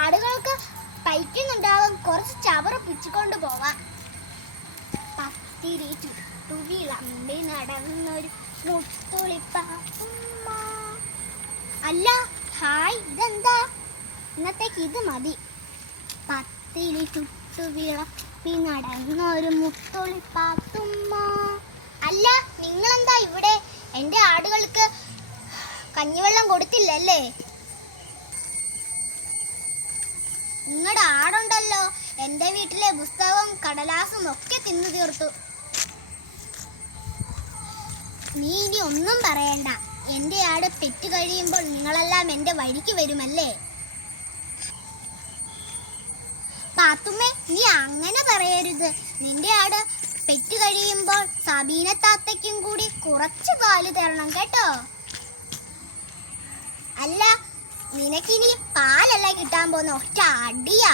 ആടുകൾക്ക് പൈക്കുന്നുണ്ടാവും, കുറച്ച് ചവറ് പിച്ചിക്കൊണ്ട് പോവാം. പത്തിരി ചുട്ടു വിളമ്പി നടന്നൊരു മുത്തുളിപ്പാത്തുമ്മ. അല്ല, ഹായ്, ഇതെന്താ? ഇന്നത്തേക്ക് ഇത് മതി. പത്തിരി ചുട്ടു വിളമ്പി നടന്നൊരു മുത്തുളിപ്പാത്തുമ്മ. അല്ല, നിങ്ങളെന്താ ഇവിടെ? എൻ്റെ ആടുകൾക്ക് കഞ്ഞിവെള്ളം കൊടുത്തില്ലല്ലേ? നിങ്ങളുടെ ആടുണ്ടല്ലോ, എൻ്റെ വീട്ടിലെ പുസ്തകവും കടലാസും ഒക്കെ തിന്നു തീർത്തു. നീ ഇനി ഒന്നും പറയണ്ട. എൻ്റെ ആട് പെറ്റ് കഴിയുമ്പോൾ നിങ്ങളെല്ലാം എൻ്റെ വഴിക്ക് വരുമല്ലേ? പാത്തുമ്മേ, നീ അങ്ങനെ പറയരുത്. നിന്റെ ആട് പെറ്റ് കഴിയുമ്പോൾ സബീന താത്തയ്ക്കും കൂടി കുറച്ച് പാല് തരണം കേട്ടോ. അല്ല, നിനക്കിനി പാലല്ല കിട്ടാൻ പോകുന്ന ഒറ്റ അടിയാ.